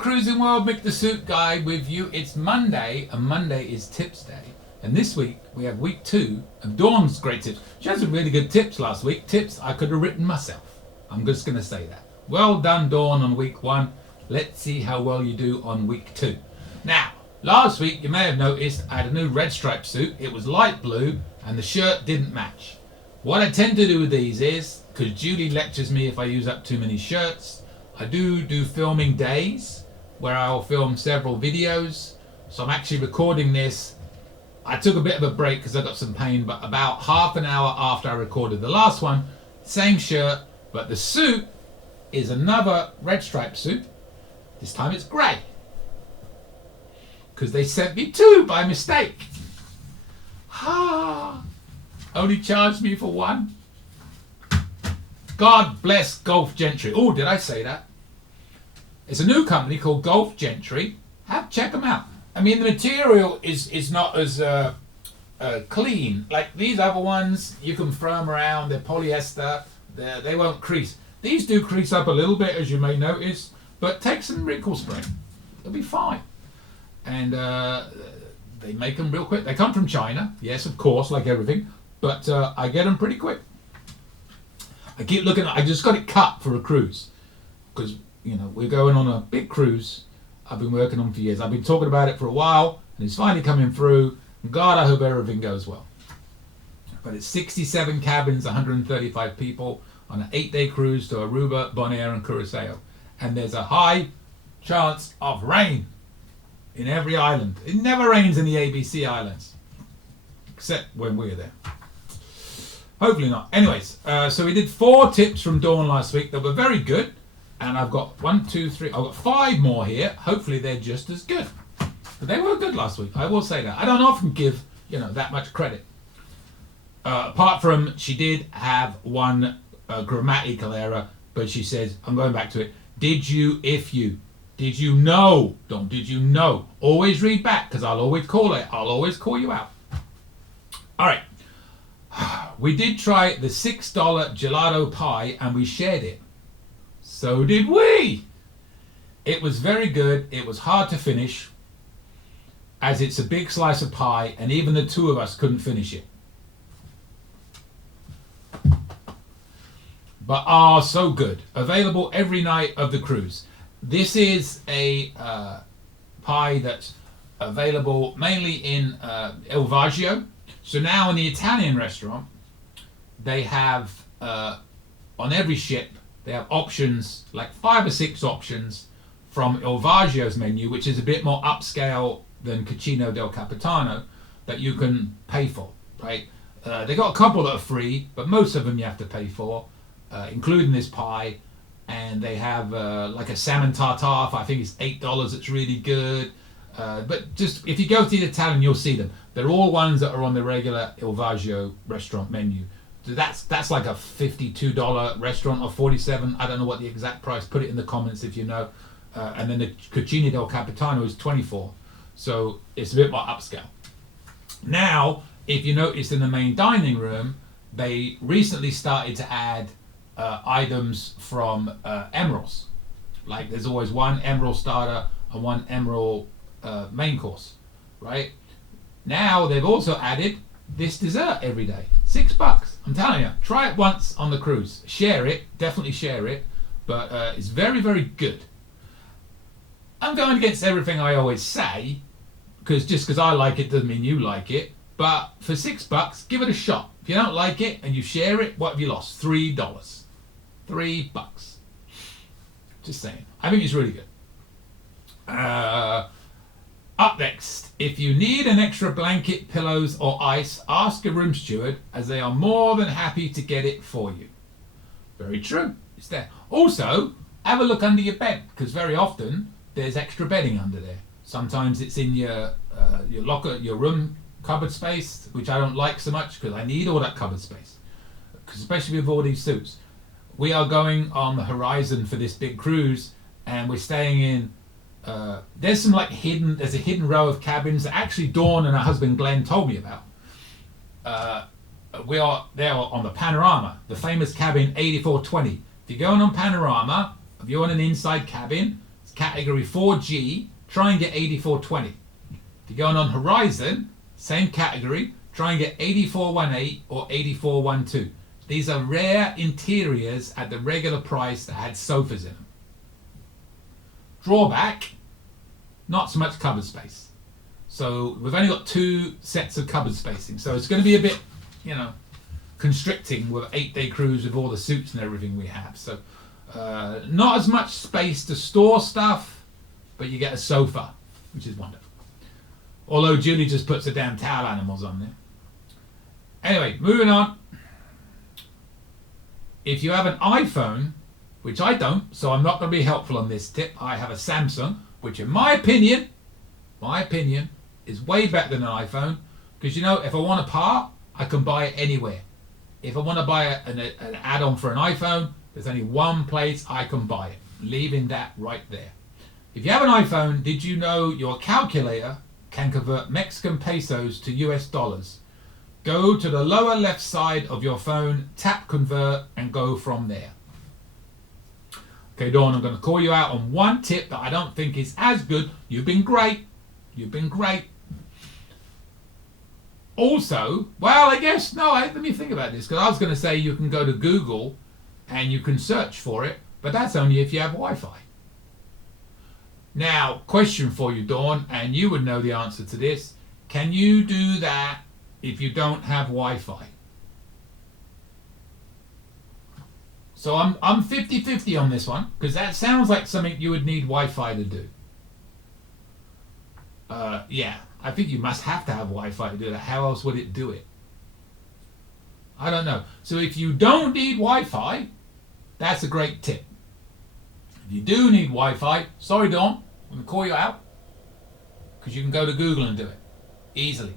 Cruising World, Mick the Suit Guy with you. It's Monday, and Monday is Tips Day. And this week, we have week 2 of Dawn's great tips. She had some really good tips last week. Tips I could have written myself. I'm just going to say that. Well done, Dawn, on week 1. Let's see how well you do on week 2. Now, last week, you may have noticed I had a new red stripe suit. It was light blue, and the shirt didn't match. What I tend to do with these is, because Julie lectures me if I use up too many shirts, I do filming days where I'll film several videos. So I'm actually recording this. I took a bit of a break because I got some pain, but about half an hour after I recorded the last one, same shirt, but the suit is another red stripe suit. This time it's grey. Because they sent me 2 by mistake. Only charged me for 1. God bless Golf Gentry. Oh, did I say that? It's a new company called Golf Gentry. Check them out. I mean, the material is not as clean. Like these other ones, you can throw them around. They're polyester. They won't crease. These do crease up a little bit, as you may notice. But take some wrinkle spray. It'll be fine. And they make them real quick. They come from China. Yes, of course, like everything. But I get them pretty quick. I keep looking at. I just got it cut for a cruise. Because, you know, we're going on a big cruise. I've been working on for years. I've been talking about it for a while, and it's finally coming through. God, I hope everything goes well. But it's 67 cabins, 135 people on an 8-day cruise to Aruba, Bonaire, and Curacao. And there's a high chance of rain in every island. It never rains in the ABC Islands, except when we're there. Hopefully not. Anyways, so we did 4 tips from Dawn last week that were very good. And I've got 1, 2, 3. I've got 5 more here. Hopefully they're just as good. But they were good last week. I will say that. I don't often give, that much credit. Apart from she did have one grammatical error, but she says, I'm going back to it. Did you know? Did you know? Always read back, because I'll always call it. I'll always call you out. All right. We did try the $6 gelato pie, and we shared it. So did we. It was very good. It was hard to finish, as it's a big slice of pie, and even the 2 of us couldn't finish it. But so good. Available every night of the cruise. This is a pie that's available mainly in Il Vaggio. So now in the Italian restaurant, they have, on every ship, they have options, like 5 or 6 options from Il Vaggio's menu, which is a bit more upscale than Cucina del Capitano, that you can pay for, right? They got a couple that are free, but most of them you have to pay for, including this pie. And they have like a salmon tartare for, I think it's $8. It's really good. But just if you go to the Italian, you'll see them. They're all ones that are on the regular Il Vaggio restaurant menu. That's like a $52 restaurant, or $47. I don't know what the exact price. Put it in the comments if you know. And then the Cucina del Capitano is $24. So it's a bit more upscale. Now, if you notice in the main dining room, they recently started to add items from Emeralds. Like there's always one Emerald starter and one Emerald main course, right? Now they've also added this dessert every day. $6. I'm telling you, try it once on the cruise. Share it, definitely share it. But it's very, very good. I'm going against everything I always say, because just because I like it doesn't mean you like it. But for $6, give it a shot. If you don't like it and you share it, what have you lost? $3. $3. Just saying. I think it's really good. Up next, if you need an extra blanket, pillows, or ice, ask a room steward, as they are more than happy to get it for you. Very true. It's there. Also, have a look under your bed, because very often there's extra bedding under there. Sometimes it's in your locker, your room cupboard space, which I don't like so much because I need all that cupboard space. Because especially with all these suits. We are going on the horizon for this big cruise, and we're staying in there's some there's a hidden row of cabins that actually Dawn and her husband Glenn told me about. We are there on the Panorama, the famous cabin 8420. If you're going on Panorama, if you're in an inside cabin, it's category 4G, try and get 8420. If you're going on Horizon, same category, try and get 8418 or 8412. These are rare interiors at the regular price that had sofas in them. Drawback, not so much cupboard space. So we've only got 2 sets of cupboard spacing. So it's going to be a bit, constricting with 8-day cruise with all the suits and everything we have. So not as much space to store stuff, but you get a sofa, which is wonderful. Although Julie just puts the damn towel animals on there. Anyway, moving on. If you have an iPhone, which I don't, so I'm not going to be helpful on this tip. I have a Samsung, which in my opinion, is way better than an iPhone. Because if I want a part, I can buy it anywhere. If I want to buy an add-on for an iPhone, there's only one place I can buy it. Leaving that right there. If you have an iPhone, did you know your calculator can convert Mexican pesos to US dollars? Go to the lower left side of your phone, tap convert, and go from there. Okay, Dawn, I'm going to call you out on one tip that I don't think is as good. You've been great. You've been great. Also, let me think about this, because I was going to say you can go to Google and you can search for it, but that's only if you have Wi-Fi. Now, question for you, Dawn, and you would know the answer to this. Can you do that if you don't have Wi-Fi? So I'm 50-50 on this one, because that sounds like something you would need Wi-Fi to do. Yeah, I think you must have to have Wi-Fi to do that. How else would it do it? I don't know. So if you don't need Wi-Fi, that's a great tip. If you do need Wi-Fi, sorry Dawn, I'm going to call you out, because you can go to Google and do it easily.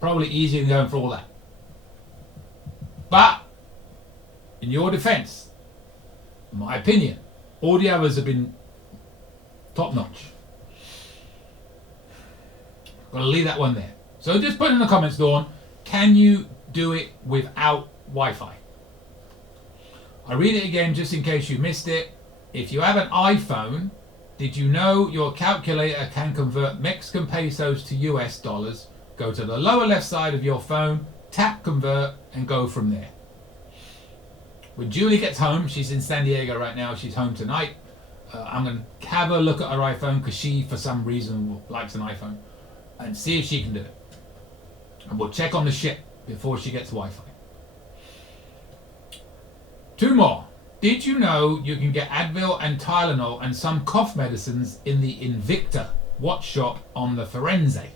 Probably easier than going for all that. But in your defense, in my opinion, all the others have been top notch. Got to leave that one there. So just put in the comments, Dawn, can you do it without Wi-Fi? I'll read it again just in case you missed it. If you have an iPhone, did you know your calculator can convert Mexican pesos to US dollars? Go to the lower left side of your phone, tap convert, and go from there. When Julie gets home, she's in San Diego right now, she's home tonight. I'm going to have a look at her iPhone, because she, for some reason, likes an iPhone, and see if she can do it. And we'll check on the ship before she gets Wi-Fi. 2 more. Did you know you can get Advil and Tylenol and some cough medicines in the Invicta watch shop on the Firenze?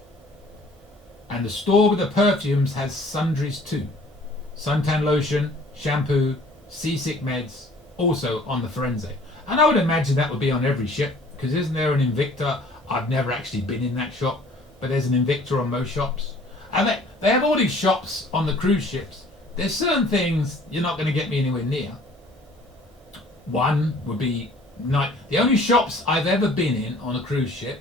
And the store with the perfumes has sundries too. Suntan lotion, shampoo, seasick meds, also on the Firenze. And I would imagine that would be on every ship, because isn't there an Invicta? I've never actually been in that shop, but there's an Invicta on most shops. And they have all these shops on the cruise ships. There's certain things you're not going to get me anywhere near. One would be night. The only shops I've ever been in on a cruise ship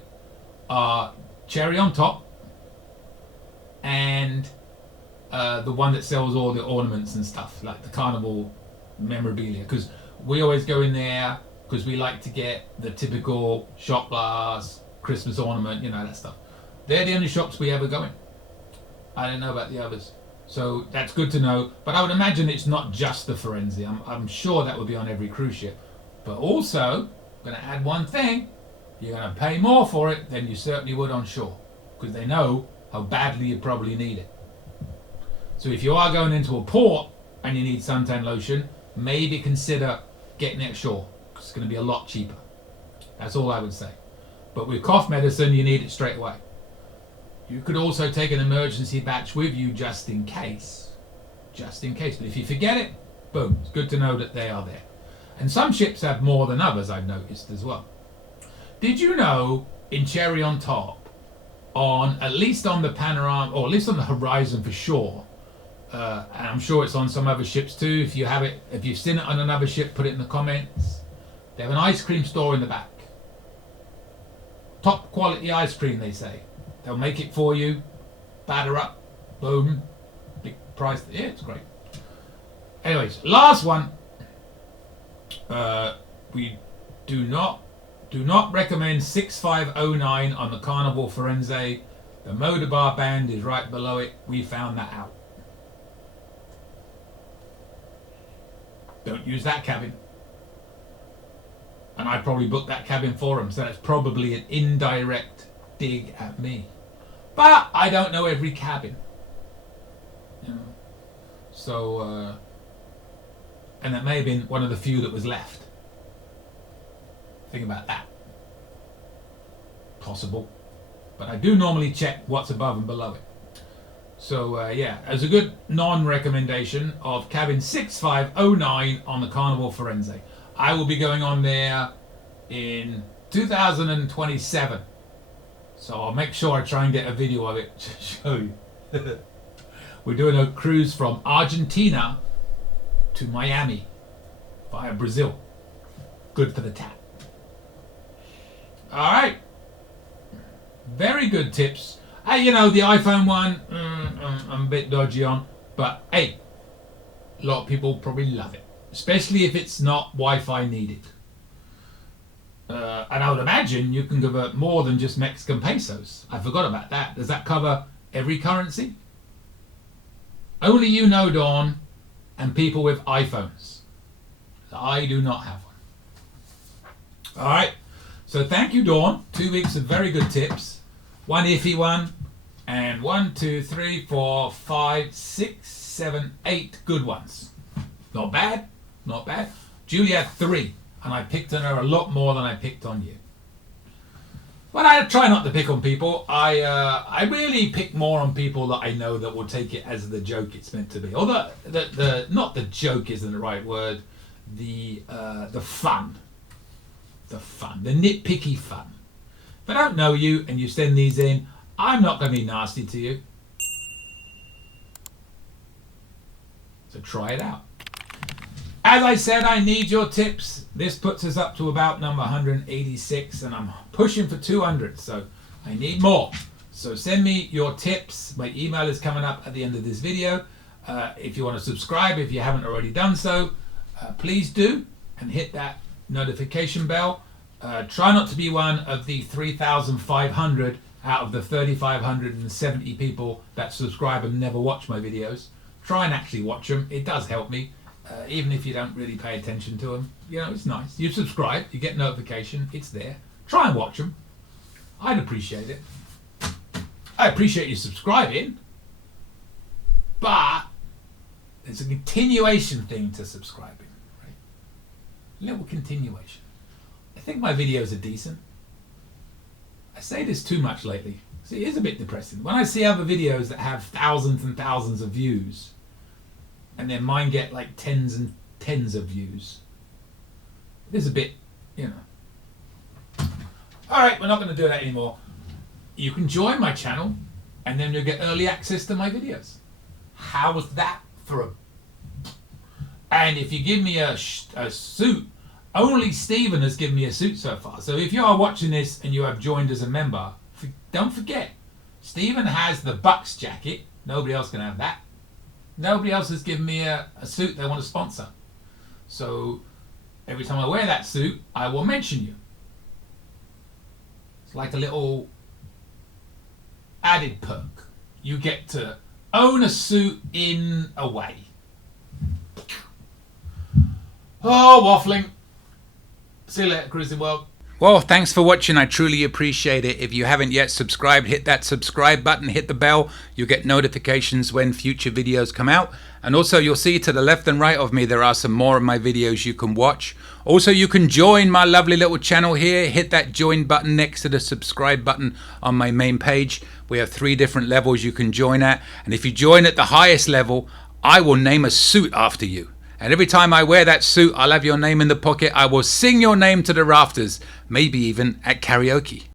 are Cherry on Top and the one that sells all the ornaments and stuff, like the Carnival memorabilia, because we always go in there because we like to get the typical shot glass, Christmas ornament, that stuff. They're the only shops we ever go in. I don't know about the others. So that's good to know. But I would imagine it's not just the Firenze. I'm sure that would be on every cruise ship. But also, I'm going to add one thing. You're going to pay more for it than you certainly would on shore, because they know how badly you probably need it. So if you are going into a port and you need suntan lotion, maybe consider getting it ashore, because it's going to be a lot cheaper. That's all I would say. But with cough medicine, you need it straight away. You could also take an emergency batch with you just in case. Just in case. But if you forget it, boom, it's good to know that they are there. And some ships have more than others, I've noticed as well. Did you know in Cherry on Top, at least on the Panorama, or at least on the Horizon for sure, and I'm sure it's on some other ships too, if you've seen it on another ship, put it in the comments. They have an ice cream store in the back. Top quality ice cream, they say. They'll make it for you, batter up, boom, big price. Yeah, it's great. Anyways, last one. We do not Do not recommend 6509 on the Carnival Firenze. The motor bar band is right below it. We found that out. Don't use that cabin. And I probably booked that cabin for him, so that's probably an indirect dig at me. But I don't know every cabin. You know. So, and that may have been one of the few that was left. Think about that. Possible. But I do normally check what's above and below it. So yeah, as a good non-recommendation of cabin 6509 on the Carnival Firenze. I will be going on there in 2027. So I'll make sure I try and get a video of it to show you. We're doing a cruise from Argentina to Miami via Brazil. Good for the tap. All right. Very good tips. Hey, you know, the iPhone one, I'm a bit dodgy on. But hey, a lot of people probably love it. Especially if it's not Wi-Fi needed. And I would imagine you can convert more than just Mexican pesos. I forgot about that. Does that cover every currency? Only you know, Dawn, and people with iPhones. I do not have one. All right. So thank you, Dawn. 2 weeks of very good tips. One iffy one. And 1, 2, 3, 4, 5, 6, 7, 8 good ones. Not bad. Not bad. Julie had 3. And I picked on her a lot more than I picked on you. But I try not to pick on people. I really pick more on people that I know that will take it as the joke it's meant to be. Or the not the joke isn't the right word. The fun. The fun. The nitpicky fun. If I don't know you and you send these in, I'm not going to be nasty to you. So try it out. As I said, I need your tips. This puts us up to about number 186 and I'm pushing for 200, so I need more. So send me your tips. My email is coming up at the end of this video. If you want to subscribe, if you haven't already done so, please do and hit that notification bell. Try not to be one of the 3,500 out of the 3,570 people that subscribe and never watch my videos. Try and actually watch them. It does help me. Even if you don't really pay attention to them, you know, it's nice. You subscribe, you get notification, it's there. Try and watch them. I'd appreciate it. I appreciate you subscribing, but there's a continuation thing to subscribing, right? Little continuation. I think my videos are decent. I say this too much lately. See, it is a bit depressing. When I see other videos that have thousands and thousands of views, and then mine get like tens and tens of views. It is a bit, you know. Alright, we're not going to do that anymore. You can join my channel and then you'll get early access to my videos. How was that for a... And if you give me a suit, only Stephen has given me a suit so far. So if you are watching this and you have joined as a member, don't forget, Stephen has the Bucks jacket. Nobody else can have that. Nobody else has given me a suit they want to sponsor. So every time I wear that suit, I will mention you. It's like a little added perk. You get to own a suit in a way. Oh, waffling. See you later, Cruising World. Well, thanks for watching. I truly appreciate it. If you haven't yet subscribed, hit that subscribe button, hit the bell. You'll get notifications when future videos come out. And also you'll see to the left and right of me, there are some more of my videos you can watch. Also, you can join my lovely little channel here. Hit that join button next to the subscribe button on my main page. We have 3 different levels you can join at. And if you join at the highest level, I will name a suit after you. And every time I wear that suit, I'll have your name in the pocket. I will sing your name to the rafters, maybe even at karaoke.